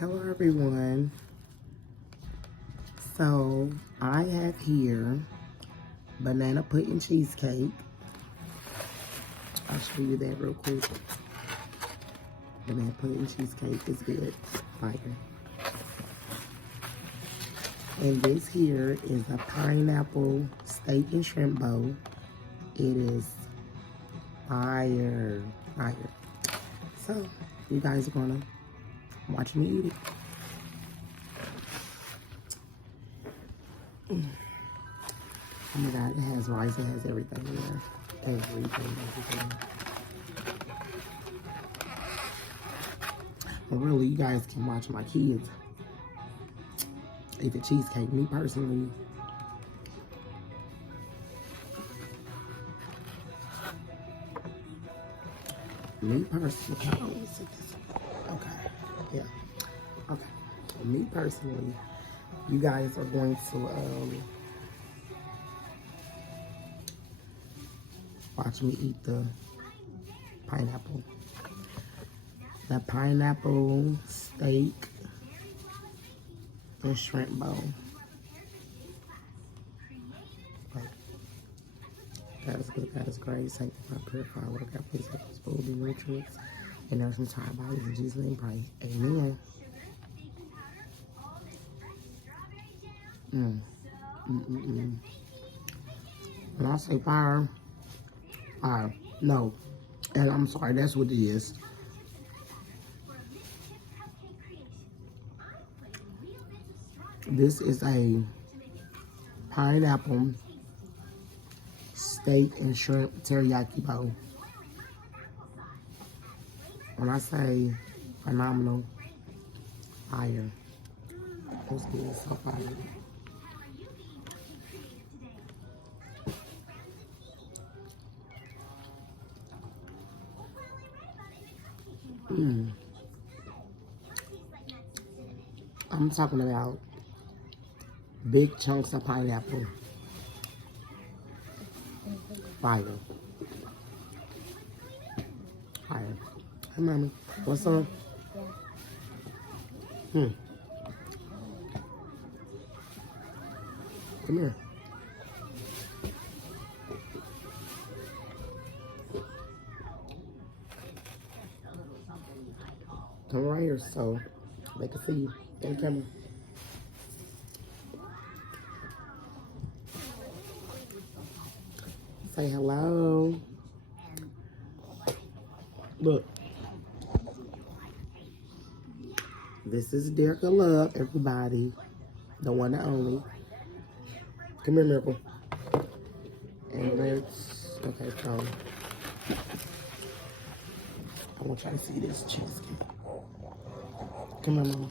Hello everyone. So I have here banana pudding cheesecake. I'll show you that real quick. Banana pudding cheesecake is good. Fire. And this here is a pineapple steak and shrimp bowl. It is fire. Fire. So you guys are gonna watch me eat it. Oh my god, it has rice, it has everything in there. Everything. But really, you guys can watch my kids eat the cheesecake. Me personally, hold on, let me see this. Okay, yeah, okay. Me personally, you guys are going to watch me eat the pineapple. The pineapple steak and shrimp bowl. God is good, God is great. Sanctify, purify, work out, please help us food and nutrients and nourishment to our bodies. In Jesus' name, pray. Amen. When I say fire, fire. No. And I'm sorry, that's what it is. This is a pineapple steak and shrimp teriyaki bowl. When I say phenomenal, fire. It's good, so fire. I'm talking about big chunks of pineapple. Fire. Fire. Hey, mommy. What's up? Come here. Come right here so they can see you in the camera. Say hello. Look. This is Derek Love, everybody. The one and only. Come here, Miracle. And let's, okay, so I want y'all to see this cheesecake. Come here, Mama.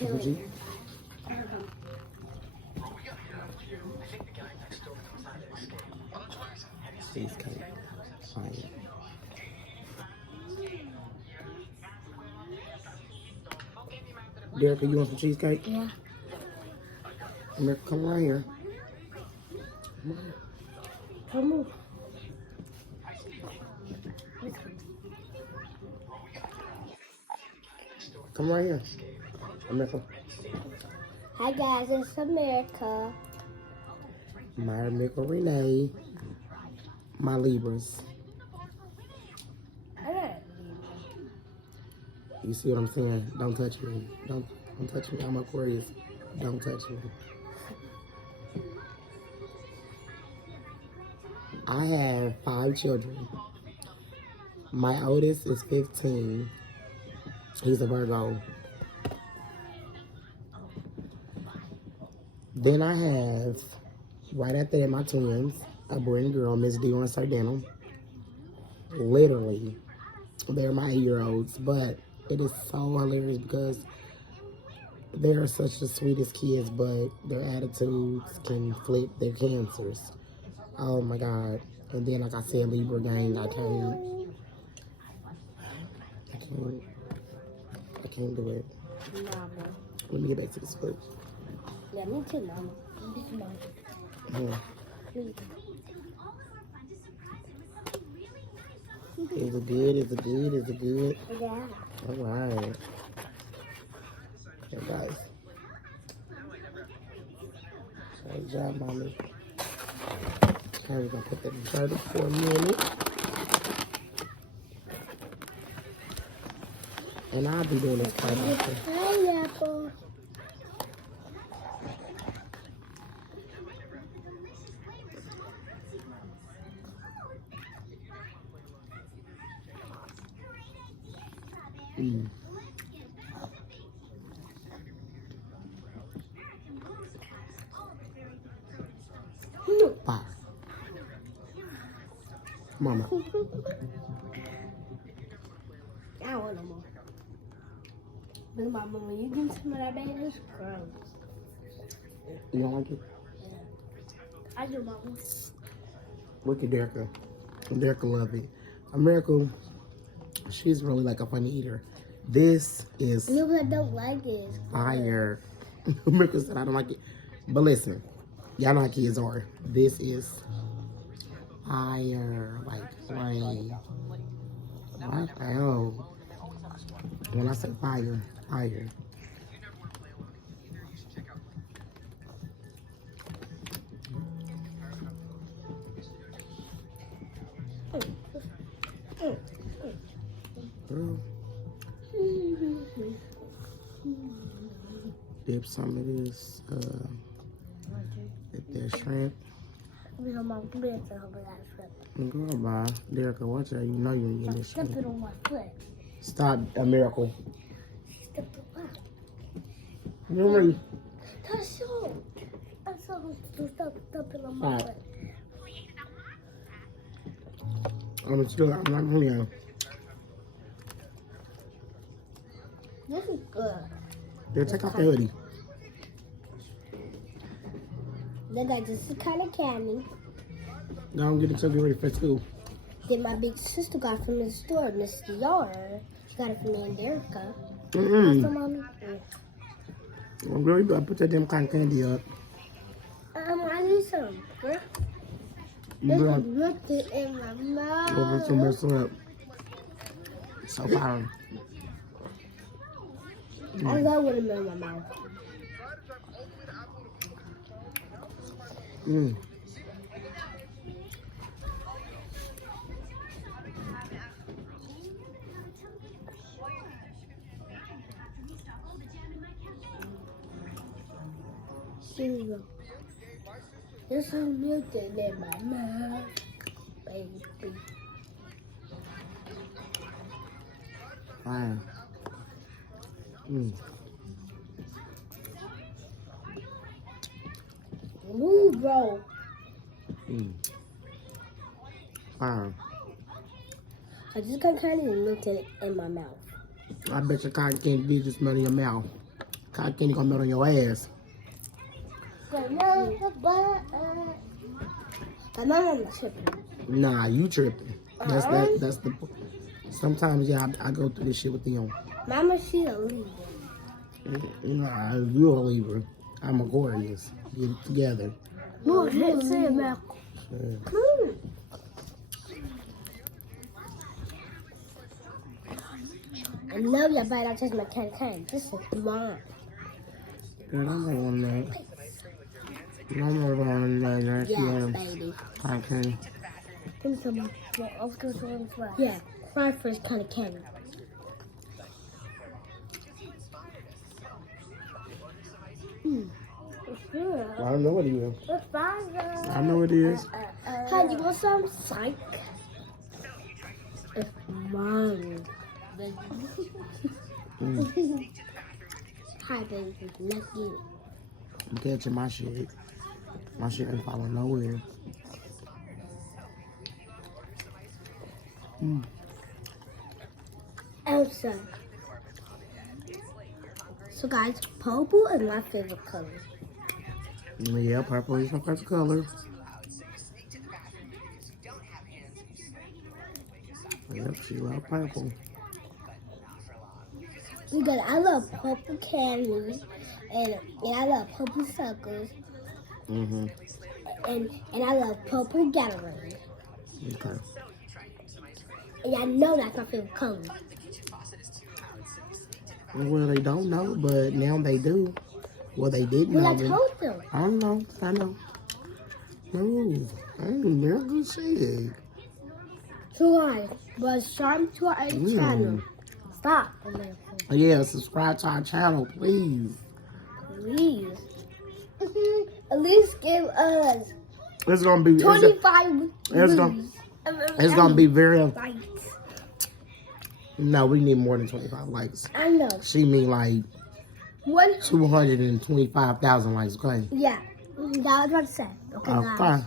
Would you? Cheesecake. Fire. Derek, you want some cheesecake? Yeah. America, come right here. Come on. Come right here. America. Hi guys, it's America. My America Renee. My Libras. You see what I'm saying? Don't touch me. Don't touch me. I'm Aquarius. Don't touch me. I have 5 children. My oldest is 15. He's a Virgo. Then I have, right after that, my twins, a boy and a girl, Miss Dior and Sardano. Literally, they're my 8-year-olds, but it is so hilarious because they are such the sweetest kids, but their attitudes can flip their cancers. Oh my God. And then, like I said, Libra gang, I can't do it. Mama. Let me get back to this food. Yeah, me too, Mama. Yeah. Is it good? Is it good? Is it good? Yeah. All right. Good job, mommy. Now we're gonna put the dessert up for a minute. And I'll be doing this quite often. Pineapple. Mm. Fire. Mama. I don't want no more. But Mama, when you get some of that baby, it's gross. You don't like it? I do, Mama. Look at Dereka. Dereka love it. America, she's really like a funny eater. This is You don't like this. fire. America said I don't like it. But listen, y'all know how kids are. This is fire. Like flame. What the hell? When I say fire, fire. Girl, dip some of this, that shrimp. We don't want to put it over that foot. Girl, bye. Dereka, watch out. You know you're getting this Step shrimp. it on my foot. Stop, a miracle. Step it up. Really? That's so. That's so. Step it on my Alright. foot. I'm not here. This is good. Here, take off the hoodie. They got just a kind of candy Don't get it till you're ready for school. that my big sister got from the store, Miss Yara. She got it from America. Mm-mm. Mommy. Well, girl, you better put that damn cotton candy up. I need some. Girl. You This better is nothing in my mouth. go put some mess up. So fire. I love when I'm in my mouth. Mm. Cereal. This is nothing in my mouth, baby. Fire. Mm. Move, bro. Mm. Fire. I just got kind of nothing in my mouth. I bet your cotton candy did just melt in your mouth. Cotton candy gonna melt on your ass. My mama's tripping. Nah, you tripping. That's the. Sometimes yeah, I go through this shit with them. Mama, she a leader. Nah, you a Libra. I'm Aquarius. Get it together. Look, let's say it back. Sure. I love your bite. I taste my candy. This is mine. Girl, I'm not on that. I'm not on that. Yeah, baby. Cotton candy. Give me some more. I was going to say fry. Yeah, fry first kind of candy. It's good. I don't know what it is. It's fine. I know what it is. Honey, you want some psych? It's mine. Hi, baby. Let's get it. I'm catching my shit. My shit ain't falling nowhere. Mm. Elsa. So, guys, purple is my favorite color. Yeah, purple is my first color. Yep, she love purple. Because I love purple candy, and I love purple circles, Mm-hmm. and I love purple Gatorade. Okay. And I know that's my favorite color. Well, they don't know, but now they do. Well, they didn't Well, I know. told them. I know. No, I ain't never good shit. So guys, but subscribe to our channel. Stop. Yeah, subscribe to our channel, please. Please. At least give us It's gonna be 25 views. it's gonna be very. Likes. No, we need more than 25 likes. I know. She mean like 225,000 likes. Okay. Yeah. That was what I said. Okay, Okay. guys.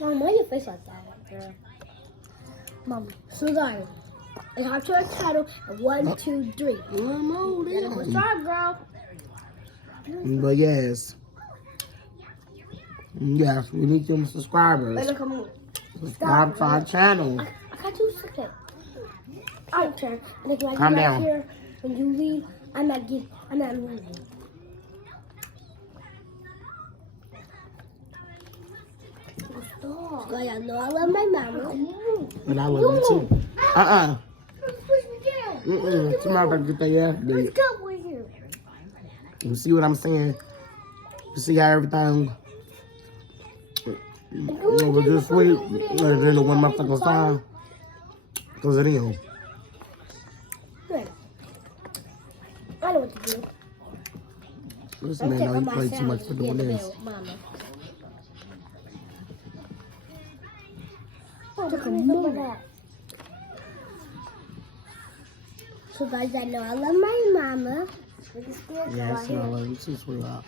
Mom, why your face like that, girl? Mom, so sorry. And I'll try to title 1, 2, 3. No, What's up, girl? but yes, we need them subscribers. Wait, come on. Subscribe to our channel. I got you something. I turn. And if I Calm get down. here when you leave, I'm not moving. Stop. So y'all know I love my mama. And I love you too. Push me down. Somebody better get their ass beat. Let's go with you. You see what I'm saying? You see how everything was just sweet? Then the one motherfucking song. Because it is. Good. I know what to do. This man know he played too much for doing this. Took a move. So guys, I know I love my mama. Yes, I love you too, sweetheart.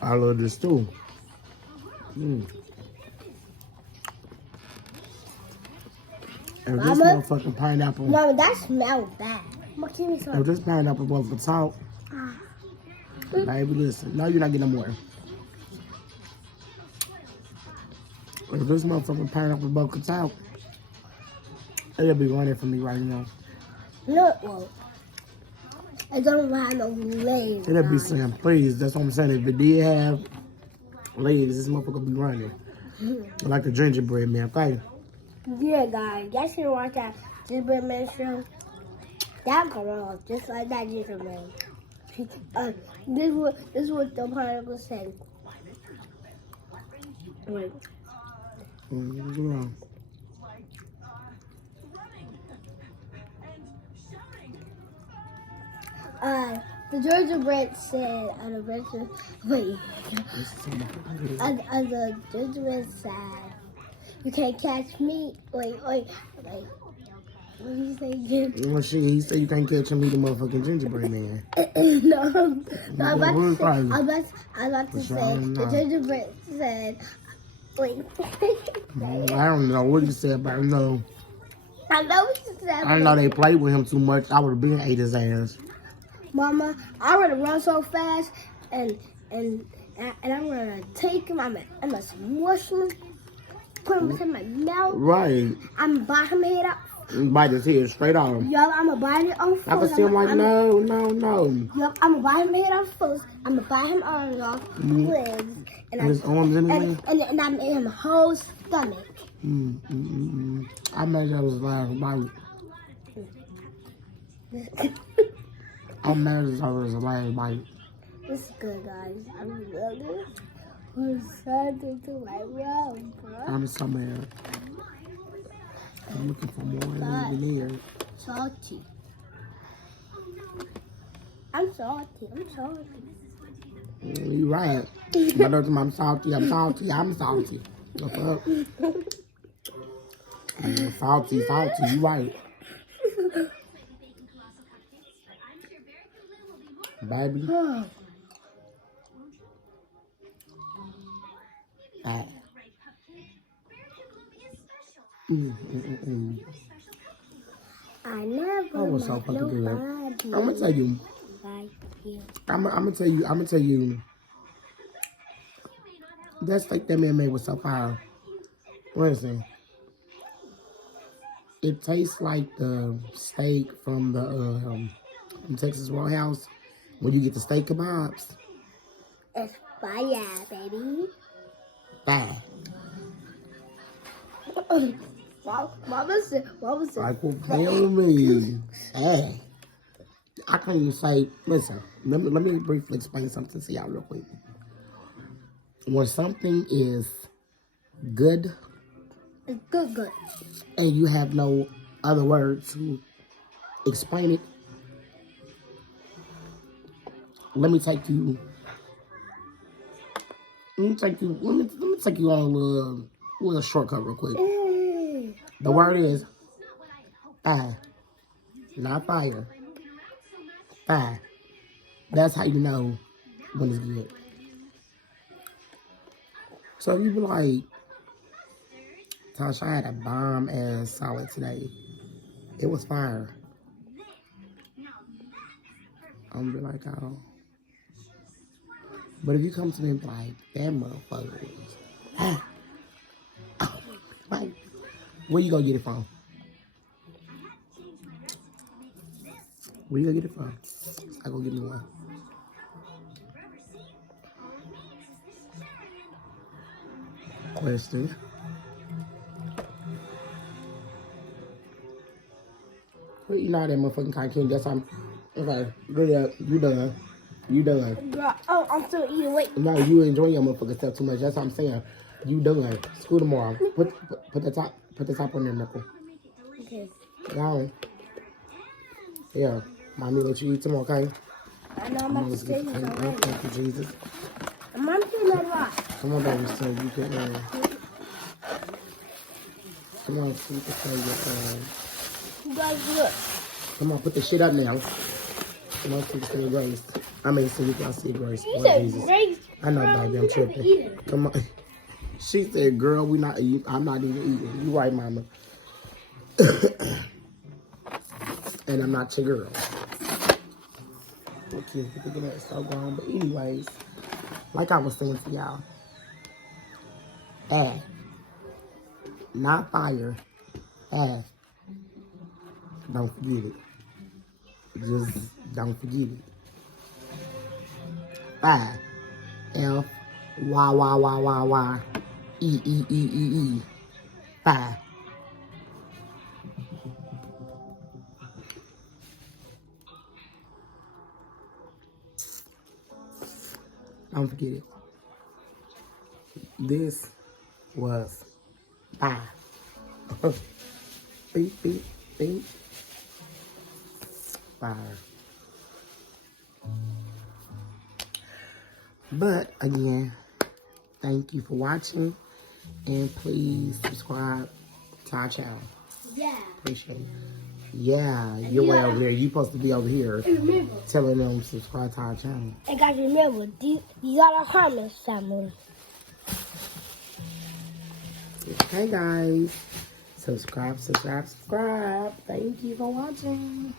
I love this too. And this Mama? motherfucking pineapple. Mama, that smells bad. Mama, give me some. If this pineapple wasn't for salt, baby, listen. No, you're not getting no more. If this motherfucking pineapple wasn't for salt, it'll be running for me right now. No, it won't. I don't have no legs. It'll be saying, please. That's what I'm saying. If it did have legs, this motherfucker be running. Like the gingerbread man, okay? Yeah, guys. Y'all should watch that gingerbread man show. That girl, just like that gingerbread man. This is what the pineapple said. Wait. The gingerbread said, wait. The gingerbread said, you can't catch me. Wait. What did you say, Well, shit, he said you can't catch him eating motherfucking gingerbread man. No, I was about to say, don't the know. gingerbread said, wait. I don't know what he said, but I know. I know what you said. I know they played with him too much. I would have been ate his ass. Mama, I would have run so fast and I'm gonna take him. I'm gonna smush him, put him in my mouth. Right. I'm gonna bite him head off. Bite his head straight off. Yo, I'm gonna bite it off. I can see him like, no. Yup, I'm gonna bite him head off first. I'm gonna bite him arms off, legs, and His arms anyway. and I'm in him whole stomach. I made that was last bite. I'm mad as I was the last bite. This is good, guys. I really love this. We're something to my mouth, bro. I'm so mad. I'm looking for more in here. Salty. I'm salty. You right. But I'm salty. I'm salty. The fuck? Salty. You right. Baby. I never That was so met fucking good. nobody I'm gonna tell you. like you. I'm gonna tell you. That steak that man made was so fire. Listen, it tastes like the steak from the Texas Roadhouse when you get the steak kebabs. It's fire, baby. Bad. Mama said. Like, well, tell me. Hey. I can't even say, listen, let me briefly explain something to y'all real quick. When something is good, it's good. and you have no other word to explain it, let me take you on a little shortcut real quick. The word is fire, not fire. Fire. That's how you know when it's good. So if you be like, Tasha, I had a bomb ass salad today. It was fire. I'm gonna be like, oh. But if you come to me and be like, that motherfucker is, like, where you gonna get it from? Where you gonna get it from? I go give me one. Question. Well, you know that motherfucking kind of king. That's how I'm. Okay, good up. You done. You done. Girl, oh, I'm still eating. Wait. No, you enjoying your motherfucking stuff too much. That's what I'm saying. You done. School tomorrow. Put the top on there, knuckle. Okay. Go. Yeah. Mommy let you eat some, okay? I know I'm about to say this already. Thank you, Jesus. I'm not doing that lot. Come on, baby, so you can, come on, so you can say your, You guys look. come on, put the shit up now. Come on, so you can say your grace. I mean, so you can say grace. You Lord said Jesus. grace. I know, Girl, baby, you I'm never tripping. eaten. Come on. She said, girl, we not eating. I'm not even eating. You right, mama. And I'm not your girl. Okay, thinking that's so wrong. But anyways, like I was saying to y'all, add, not fire, add. Don't forget it. Just don't forget it. Five, F, Y, E. Five. Don't forget it. This was five. Beep, beep, beep. Five. But again, thank you for watching, and please subscribe to our channel. Yeah. Appreciate it. Yeah, you're way over there. You're supposed to be over here Remember. telling them to subscribe to our channel. And guys, remember, you gotta harness someone. Hey guys, subscribe. Thank you for watching.